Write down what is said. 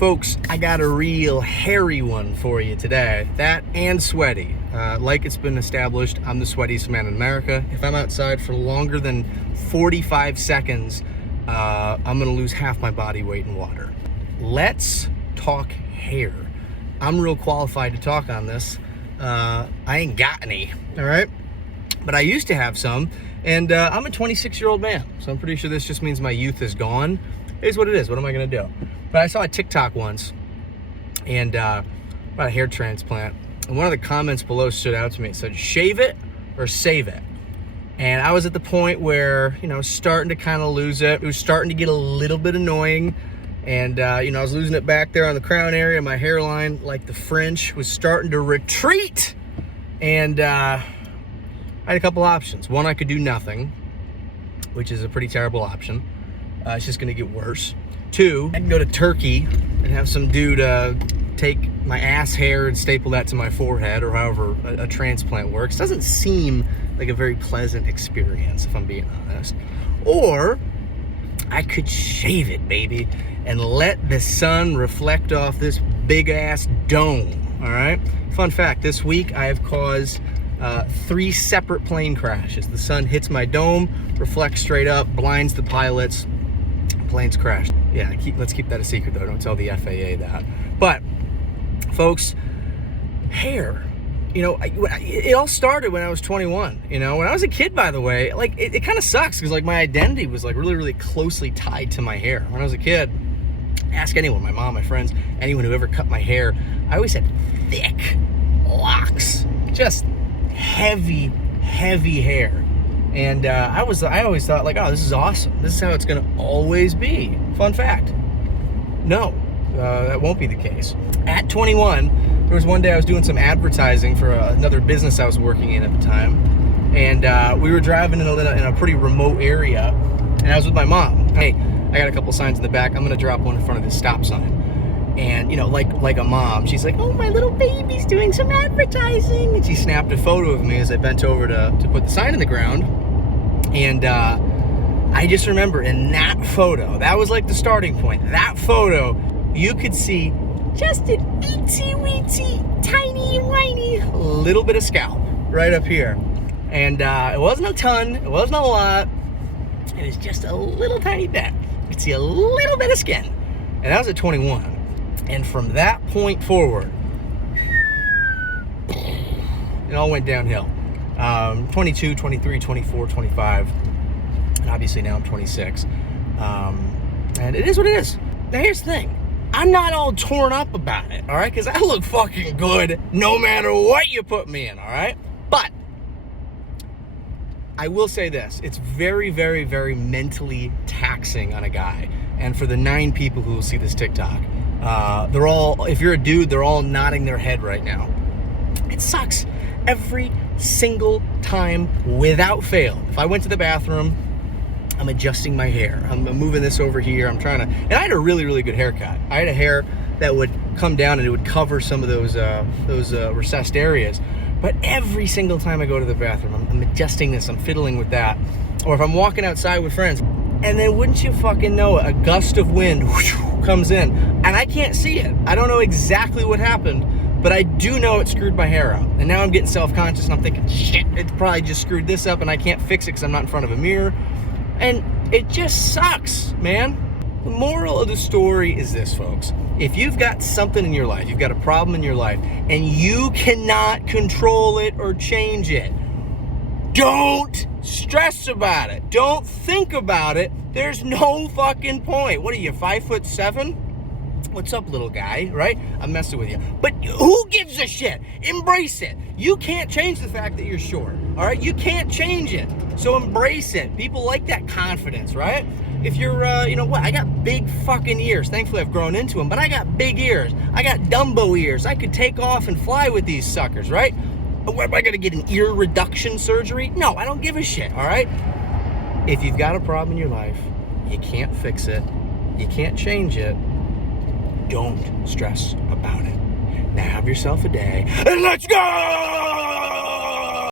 Folks, I got a real hairy one for you today. That and sweaty. Like it's been established, I'm the sweatiest man in America. If I'm outside for longer than 45 seconds, I'm gonna lose half my body weight in water. Let's talk hair. I'm real qualified to talk on this. I ain't got any, all right? But I used to have some, and I'm a 26-year-old man, so I'm pretty sure this just means my youth is gone. It is what it is. What am I gonna do? But I saw a TikTok once, and about a hair transplant, and one of the comments below stood out to me. It said, shave it or save it. And I was at the point where, starting to kind of lose it. It was starting to get a little bit annoying. And, I was losing it back there on the crown area. My hairline, like the French, was starting to retreat. And I had a couple options. One, I could do nothing, which is a pretty terrible option. It's just gonna get worse. Two, I can go to Turkey and have some dude take my ass hair and staple that to my forehead, or however a transplant works. Doesn't seem like a very pleasant experience, if I'm being honest. Or I could shave it, baby, and let the sun reflect off this big ass dome, all right? Fun fact, this week I have caused 3 separate plane crashes. The sun hits my dome, reflects straight up, blinds the pilots, planes crashed. Yeah, let's keep that a secret though. Don't tell the FAA that. But folks, hair, it all started when I was 21. When I was a kid, by the way, like it kind of sucks because like my identity was like really, really closely tied to my hair. When I was a kid, ask anyone, my mom, my friends, anyone who ever cut my hair, I always had thick locks, just heavy hair. And I always thought like, oh, this is awesome. This is how it's gonna always be. Fun fact, no, that won't be the case. At 21, there was one day I was doing some advertising for another business I was working in at the time. And we were driving in a pretty remote area, and I was with my mom. Hey, I got a couple signs in the back. I'm gonna drop one in front of this stop sign. And like a mom, she's like, oh, my little baby's doing some advertising. And she snapped a photo of me as I bent over to put the sign in the ground. And I just remember in that photo, that was like the starting point. That photo, you could see just an itsy weetsy, tiny whiny little bit of scalp right up here. And it wasn't a ton, it wasn't a lot. It was just a little tiny bit. You could see a little bit of skin. And that was at 21. And from that point forward, it all went downhill. 22, 23, 24, 25, and obviously now I'm 26. And it is what it is. Now here's the thing. I'm not all torn up about it, all right? Because I look fucking good no matter what you put me in, all right? But I will say this. It's very, very, very mentally taxing on a guy. And for the 9 people who will see this TikTok, they're all, if you're a dude, they're all nodding their head right now. It sucks every single time without fail. If I went to the bathroom, I'm adjusting my hair. I'm moving this over here. I'm trying to, and I had a really, really good haircut. I had a hair that would come down and it would cover some of those recessed areas. But every single time I go to the bathroom, I'm adjusting this, I'm fiddling with that. Or if I'm walking outside with friends, and then wouldn't you fucking know it, a gust of wind comes in, and I can't see it. I don't know exactly what happened, but I do know it screwed my hair up. And now I'm getting self-conscious, and I'm thinking, shit, it probably just screwed this up, and I can't fix it because I'm not in front of a mirror. And it just sucks, man. The moral of the story is this, folks. If you've got something in your life, you've got a problem in your life, and you cannot control it or change it, don't stress about it. Don't think about it. There's no fucking point. What are you, 5'7"? What's up, little guy, right? I'm messing with you. But who gives a shit? Embrace it. You can't change the fact that you're short, all right? You can't change it. So embrace it. People like that confidence, right? If you're, I got big fucking ears. Thankfully, I've grown into them, but I got big ears. I got Dumbo ears. I could take off and fly with these suckers, right? What, am I gonna get an ear reduction surgery? No, I don't give a shit, all right? If you've got a problem in your life, you can't fix it, you can't change it, don't stress about it. Now have yourself a day, and let's go!